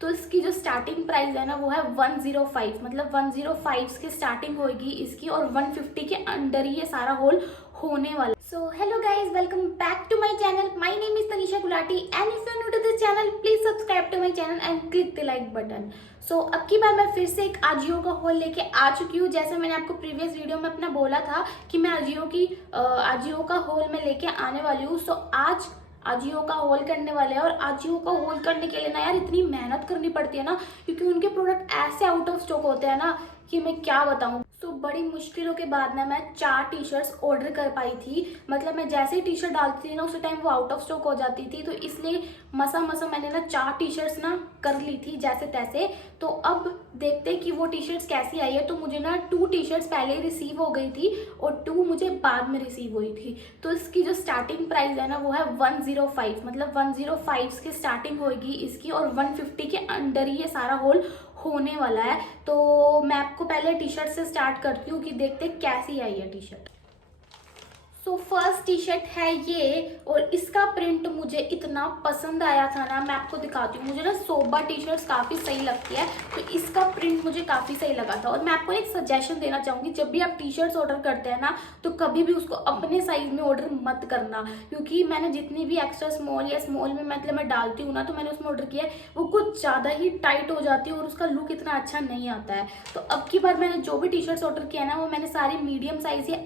तो इसकी जो स्टार्टिंग प्राइस है ना वो है 105, मतलब 105 की स्टार्टिंग होगी इसकी और 150 के अंडर ही ये सारा होल होने वाला। So hello guys, welcome back to my channel. My name is Tanisha Gulati and if you new to this channel please subscribe to my channel and click the like button. So अब की बार मैं फिर से एक आजियो का हॉल लेके आ चुकी हूँ। जैसे मैंने आपको प्रीवियस वीडियो में अपना बोला था कि मैं आजियो का हॉल में लेके आने वाली हूँ। सो आज आजियो का होल करने वाले हैं और आजियो का होल करने के लिए ना यार इतनी मेहनत करनी पड़ती है ना, क्योंकि उनके प्रोडक्ट ऐसे आउट ऑफ स्टॉक होते हैं ना कि मैं क्या बताऊं। तो बड़ी मुश्किलों के बाद ना मैं 4 टी शर्ट्स ऑर्डर कर पाई थी। मतलब मैं जैसे ही टी शर्ट डालती थी ना उसी टाइम वो आउट ऑफ स्टॉक हो जाती थी, तो इसलिए मसा मैंने ना 4 टी शर्ट्स ना कर ली थी जैसे तैसे। तो अब देखते कि वो टी शर्ट्स कैसी आई है। तो मुझे ना 2 टी शर्ट्स पहले ही रिसीव हो गई थी और 2 मुझे बाद में रिसीव हुई थी। तो इसकी जो स्टार्टिंग प्राइस है ना वो है 105, मतलब 105 की स्टार्टिंग होगी इसकी और 150 के अंडर ही ये सारा होल होने वाला है। तो मैं आपको पहले टी शर्ट से स्टार्ट करती हूँ कि देखते कैसी आई है टी शर्ट। तो फर्स्ट टी शर्ट है ये और इसका प्रिंट मुझे इतना पसंद आया था ना, मैं आपको दिखाती हूँ। मुझे ना सोबा टी शर्ट्स काफ़ी सही लगती है, तो इसका प्रिंट मुझे काफ़ी सही लगा था। और मैं आपको एक सजेशन देना चाहूँगी, जब भी आप टी शर्ट्स ऑर्डर करते हैं ना तो कभी भी उसको अपने साइज में ऑर्डर मत करना, क्योंकि मैंने जितनी भी एक्स्ट्रा स्मॉल या स्मॉल में मतलब मैं डालती हूँ ना तो मैंने उसमें ऑर्डर किया है, वो कुछ ज़्यादा ही टाइट हो जाती है और उसका लुक इतना अच्छा नहीं आता है। तो अब की बार मैंने जो भी टी शर्ट्स ऑर्डर किया है ना वो मैंने सारी मीडियम साइज या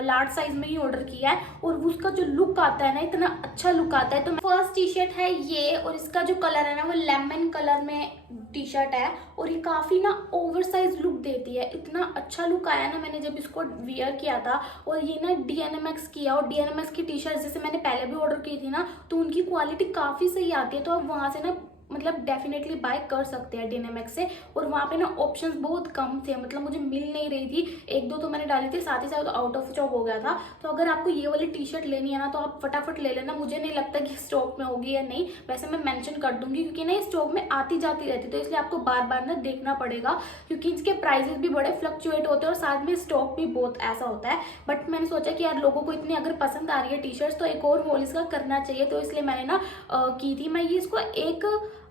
लार्ज साइज में ही ऑर्डर किया है और उसका जो लुक आता है ना इतना अच्छा लुक आता है। तो फर्स्ट टी शर्ट है ये और इसका जो कलर है ना वो लेमन कलर में टी शर्ट है और ये काफ़ी ना ओवर साइज लुक देती है। इतना अच्छा लुक आया ना मैंने जब इसको वियर किया था। और ये ना DNMX किया, और DNMX की टी शर्ट जैसे मैंने पहले भी ऑर्डर की थी ना तो उनकी क्वालिटी काफ़ी सही आती है, तो आप वहाँ से ना मतलब डेफिनेटली बाय कर सकते हैं DNMX से। और वहाँ पे ना ऑप्शंस बहुत कम थे, मतलब मुझे मिल नहीं रही थी। 1-2 तो मैंने डाली थी, साथ ही साथ आउट ऑफ स्टॉक हो गया था। तो अगर आपको ये वाली टी शर्ट लेनी है ना तो आप फटाफट ले लेना। मुझे नहीं लगता कि स्टॉक में होगी या नहीं, वैसे मैं मेंशन कर दूंगी क्योंकि ना स्टॉक में आती जाती रहती, तो इसलिए आपको बार बार ना देखना पड़ेगा क्योंकि इसके प्राइजेस भी बड़े फ्लक्चुएट होते हैं और साथ में स्टॉक भी बहुत ऐसा होता है। बट मैंने सोचा कि यार लोगों को इतनी अगर पसंद आ रही है टी शर्ट्स तो एक और होल इसका करना चाहिए, तो इसलिए मैंने ना की थी। मैं ये इसको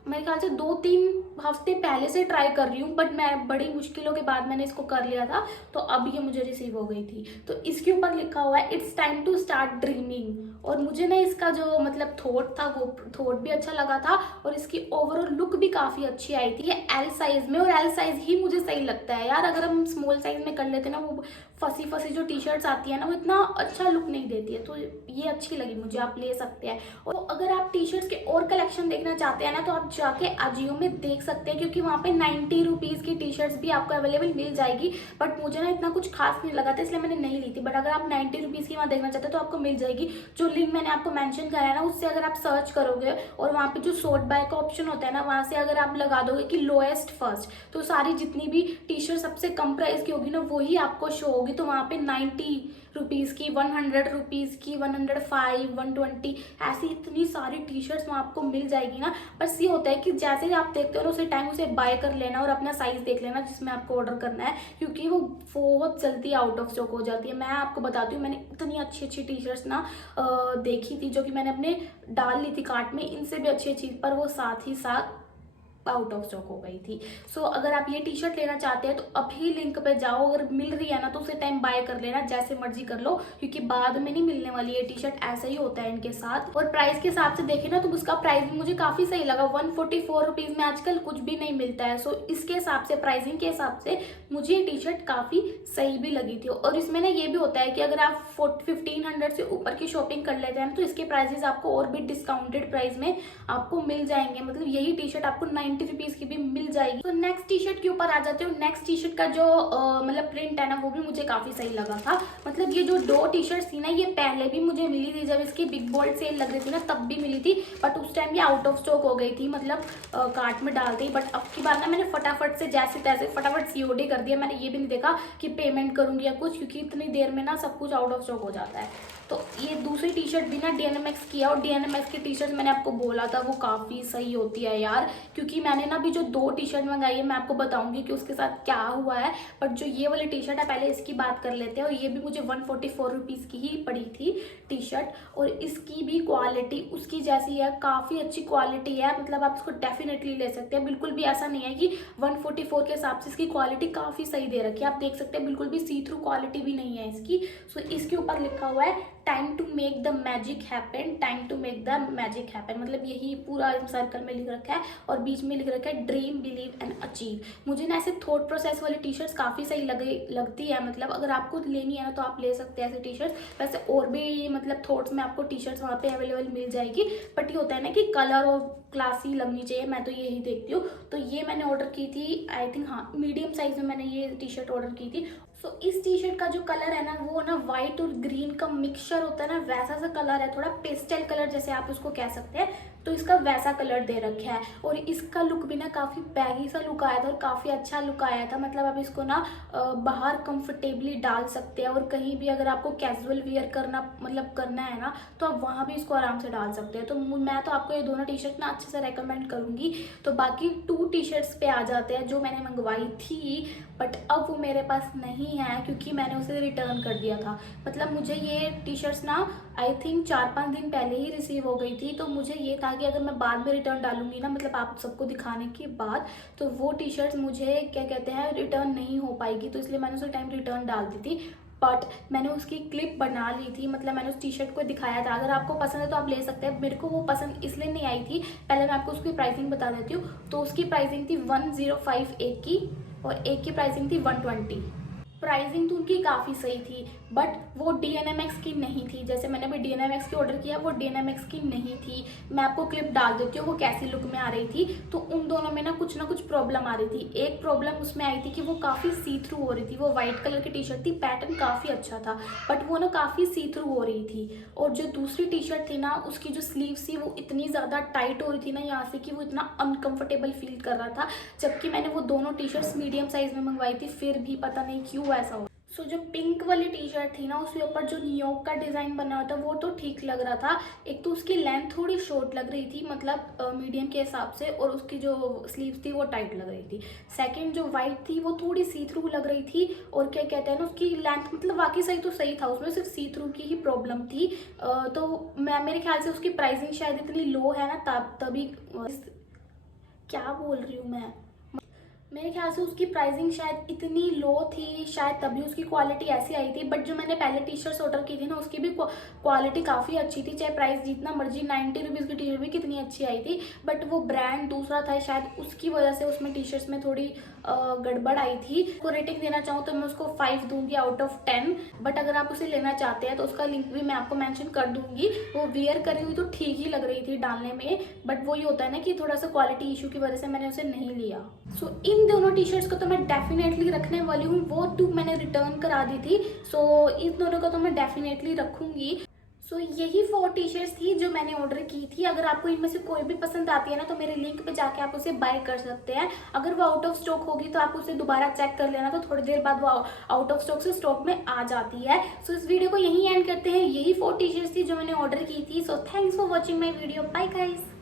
मेरे ख्याल से 2-3 हफ्ते पहले से ट्राई कर रही हूँ, बट मैं बड़ी मुश्किलों के बाद मैंने इसको कर लिया था, तो अब ये मुझे रिसीव हो गई थी। तो इसके ऊपर लिखा हुआ है it's time to start dreaming. और मुझे ना इसका जो मतलब थॉट था वो थॉट भी अच्छा लगा था और इसकी ओवरऑल लुक भी काफ़ी अच्छी आई थी। ये L साइज में, और L साइज ही मुझे सही लगता है यार। अगर हम स्मॉल साइज में कर लेते ना वो फसी जो टी शर्ट्स आती है ना वो इतना अच्छा लुक नहीं देती है, तो ये अच्छी लगी मुझे, आप ले सकते हैं। और अगर आप टी शर्ट्स के और कलेक्शन देखना चाहते हैं ना तो आप जाके आजियो में देख सकते हैं, क्योंकि वहाँ पे 90 रुपीज़ की टी शर्ट्स भी आपको अवेलेबल मिल जाएगी। बट मुझे ना इतना कुछ खास नहीं लगा था इसलिए मैंने नहीं ली थी। बट अगर आप 90 रुपीज़ की वहाँ देखना चाहते हैं तो आपको मिल जाएगी। जो लिंक मैंने आपको मेंशन करा है ना उससे अगर आप सर्च करोगे और वहाँ पे जो सॉर्ट बाय का ऑप्शन होता है ना वहाँ से अगर आप लगा दोगे कि लोएस्ट फर्स्ट, तो सारी जितनी भी टी शर्ट सबसे कम प्राइस की होगी ना वही आपको शो होगी। तो वहाँ पे 90 रुपीज़ की, 100 रुपीज़ की, 105, 120 ऐसी इतनी सारी टी शर्ट्स वहाँ आपको मिल जाएगी ना। बस ये होता है कि जैसे ही आप देखते हो ना उसी टाइम उसे बाय कर लेना और अपना साइज़ देख लेना जिसमें आपको ऑर्डर करना है, क्योंकि वो बहुत जल्दी आउट ऑफ स्टॉक हो जाती है। मैं आपको बताती हूँ, मैंने इतनी अच्छी टी शर्ट्स ना देखी थी जो कि मैंने अपने डाल ली थी कार्ट में, इनसे भी अच्छी पर वो साथ ही साथ आउट ऑफ स्टॉक हो गई थी। सो अगर आप ये टी शर्ट लेना चाहते हैं तो अभी लिंक पे जाओ, अगर मिल रही है ना तो उसे टाइम बाय कर लेना, जैसे मर्जी कर लो, क्योंकि बाद में नहीं मिलने वाली ये टी शर्ट, ऐसा ही होता है इनके साथ। और प्राइस के हिसाब से देखे ना तो उसका प्राइस भी मुझे काफ़ी सही लगा। 144 रुपीज़ में आजकल कुछ भी नहीं मिलता है। सो इसके हिसाब से, प्राइसिंग के हिसाब से मुझे ये टी शर्ट काफ़ी सही भी लगी थी। और इसमें ना ये भी होता है कि अगर आप 1500 से ऊपर की शॉपिंग कर लेते हैं तो इसके प्राइजेस आपको और भी डिस्काउंटेड प्राइस में आपको मिल जाएंगे। मतलब यही टी शर्ट आपको 90 रुपीज़ की भी मिल जाएगी। तो नेक्स्ट टी शर्ट के ऊपर आ जाते हो। नेक्स्ट टी शर्ट का जो मतलब प्रिंट है ना वो भी मुझे काफ़ी सही लगा था। मतलब ये जो 2 टी शर्ट थी ना ये पहले भी मुझे मिली थी, जब इसकी बिग बोल्ड सेल लग रही थी ना तब भी मिली थी, बट उस टाइम ये आउट ऑफ स्टॉक हो गई थी, मतलब कार्ट में डाल दी। बट अब की बार ना मैंने फटाफट से जैसे तैसे फटाफट COD कर दिया। मैंने ये भी नहीं देखा कि पेमेंट करूँगी या कुछ, क्योंकि इतनी देर में ना सब कुछ आउट ऑफ स्टॉक हो जाता है। तो ये दूसरी टी शर्ट भी ना DNMX किया, और DNMX की टी शर्ट मैंने आपको बोला था वो काफ़ी सही होती है यार, क्योंकि मैंने ना अभी जो 2 टी शर्ट मंगाई है मैं आपको बताऊंगी कि उसके साथ क्या हुआ है। बट जो ये वाली टी शर्ट है पहले इसकी बात कर लेते हैं। और ये भी मुझे 144 रुपीज़ की ही पड़ी थी टी शर्ट, और इसकी भी क्वालिटी उसकी जैसी है, काफ़ी अच्छी क्वालिटी है। मतलब आप इसको डेफिनेटली ले सकते हैं, बिल्कुल भी ऐसा नहीं है कि 144 के हिसाब से इसकी क्वालिटी काफ़ी सही दे रखी है। आप देख सकते हैं बिल्कुल भी सी थ्रू क्वालिटी भी नहीं है इसकी। सो इसके ऊपर लिखा हुआ है time to make the magic happen, time to make the magic happen, मतलब यही पूरा सर्कल में लिख रखा है और बीच में लिख रखा है ड्रीम बिलीव एंड अचीव। मुझे ना ऐसे थॉट प्रोसेस वाली टी शर्ट्स काफ़ी सही लगती है। मतलब अगर आपको लेनी है ना तो आप ले सकते हैं ऐसे टी शर्ट्स। वैसे और भी मतलब थॉट्स में आपको टी शर्ट्स वहाँ पे अवेलेबल मिल जाएगी, बट ये होता है ना कि कलर और क्लासी लगनी चाहिए, मैं तो यही देखती हूँ। तो ये मैंने ऑर्डर की थी, आई थिंक हाँ मीडियम साइज में मैंने ये टी शर्ट ऑर्डर की थी। सो इस टी शर्ट का जो कलर है ना वो ना वाइट और ग्रीन का मिक्सचर होता है ना, वैसा सा कलर है, थोड़ा पेस्टल कलर जैसे आप उसको कह सकते हैं। तो इसका वैसा कलर दे रखा है और इसका लुक भी ना काफ़ी बैगी सा लुक आया था और काफ़ी अच्छा लुक आया था। मतलब आप इसको ना बाहर कंफर्टेबली डाल सकते हैं और कहीं भी अगर आपको कैजुअल वियर करना मतलब करना है ना तो आप वहाँ भी इसको आराम से डाल सकते हैं। तो मैं तो आपको ये दोनों टी शर्ट ना अच्छे से रेकमेंड करूँगी। तो बाकी 2 टी शर्ट्स पे आ जाते हैं जो मैंने मंगवाई थी, बट अब वो मेरे पास नहीं है क्योंकि मैंने उसे रिटर्न कर दिया था। मतलब मुझे ये टी शर्ट्स ना आई थिंक 4-5 दिन पहले ही रिसीव हो गई थी। तो मुझे ये था कि अगर मैं बाद में रिटर्न डालूंगी ना, मतलब आप सबको दिखाने के बाद, तो वो टी शर्ट्स मुझे क्या कहते हैं रिटर्न नहीं हो पाएगी। तो इसलिए मैंने उस टाइम रिटर्न डाल दी थी। बट मैंने उसकी क्लिप बना ली थी, मतलब मैंने उस टी शर्ट को दिखाया था। अगर आपको पसंद है तो आप ले सकते हैं। मेरे को वो पसंद इसलिए नहीं आई थी, पहले मैं आपको उसकी प्राइसिंग बता देती हूँ। तो उसकी प्राइसिंग थी 105 एक की और एक की प्राइसिंग थी 120। प्राइसिंग तो उनकी काफ़ी सही थी, बट वो DNMX की नहीं थी। जैसे मैंने अभी DNMX की ऑर्डर किया, वो DNMX की नहीं थी। मैं आपको क्लिप डाल देती हूँ वो कैसी लुक में आ रही थी। तो उन दोनों में ना कुछ प्रॉब्लम आ रही थी। एक प्रॉब्लम उसमें आई थी कि वो काफ़ी सी थ्रू हो रही थी। वो वाइट कलर की टी शर्ट थी, पैटर्न काफ़ी अच्छा था, बट वो ना काफ़ी सी थ्रू हो रही थी। और जो दूसरी टी शर्ट थी ना उसकी जो स्लीव्स थी वो इतनी ज़्यादा टाइट हो रही थी ना यहाँ से कि वो इतना अनकंफर्टेबल फील कर रहा था। जबकि मैंने वो दोनों टी शर्ट्स मीडियम साइज में मंगवाई थी, फिर भी पता नहीं क्यों ऐसा हो। सो जो पिंक वाली टी शर्ट थी ना उसके ऊपर जो न्यूयॉर्क का डिज़ाइन बना हुआ था वो तो ठीक लग रहा था। एक तो उसकी लेंथ थोड़ी शॉर्ट लग रही थी, मतलब मीडियम के हिसाब से, और उसकी जो स्लीव्स थी वो टाइट लग रही थी। सेकंड जो वाइट थी वो थोड़ी सी थ्रू लग रही थी, और क्या कहते हैं ना उसकी लेंथ मतलब बाकी सही तो सही था, उसमें सिर्फ सी थ्रू की ही प्रॉब्लम थी। तो मेरे ख्याल से उसकी प्राइसिंग शायद इतनी लो है ना तभी क्या बोल रही हूँ मैं, मेरे ख्याल से उसकी प्राइसिंग शायद इतनी लो थी, शायद तभी उसकी क्वालिटी ऐसी आई थी। बट जो मैंने पहले टी शर्ट्स ऑर्डर की थी ना उसकी भी क्वालिटी काफ़ी अच्छी थी, चाहे प्राइस जितना मर्जी 90 रुपीज़ की टी शर्ट भी कितनी अच्छी आई थी। बट वो ब्रांड दूसरा था, शायद उसकी वजह से उसमें टी शर्ट्स में थोड़ी गड़बड़ आई थी। उसको रेटिंग देना चाहूँ तो मैं उसको 5 दूंगी आउट ऑफ 10। बट अगर आप उसे लेना चाहते हैं तो उसका लिंक भी मैं आपको मेंशन कर दूंगी। वो वियर करी हुई तो ठीक ही लग रही थी डालने में, बट वही होता है ना कि थोड़ा सा क्वालिटी इशू की वजह से मैंने उसे नहीं लिया। सो इन दोनों टी शर्ट्स को तो मैं डेफिनेटली रखने वाली हूँ। वो 2 मैंने रिटर्न करा दी थी, सो इन दोनों को तो मैं डेफिनेटली रखूँगी। सो यही 4 टी शर्ट्स थी जो मैंने ऑर्डर की थी। अगर आपको इनमें से कोई भी पसंद आती है ना तो मेरे लिंक पे जाके आप उसे बाय कर सकते हैं। अगर वो आउट ऑफ स्टॉक होगी तो आप उसे दोबारा चेक कर लेना, तो थोड़ी देर बाद वो आउट ऑफ स्टॉक से स्टॉक में आ जाती है। सो इस वीडियो को यहीं एंड करते हैं। यही 4 टी शर्ट्स थी जो मैंने ऑर्डर की थी। So thanks for watching my video. Bye guys.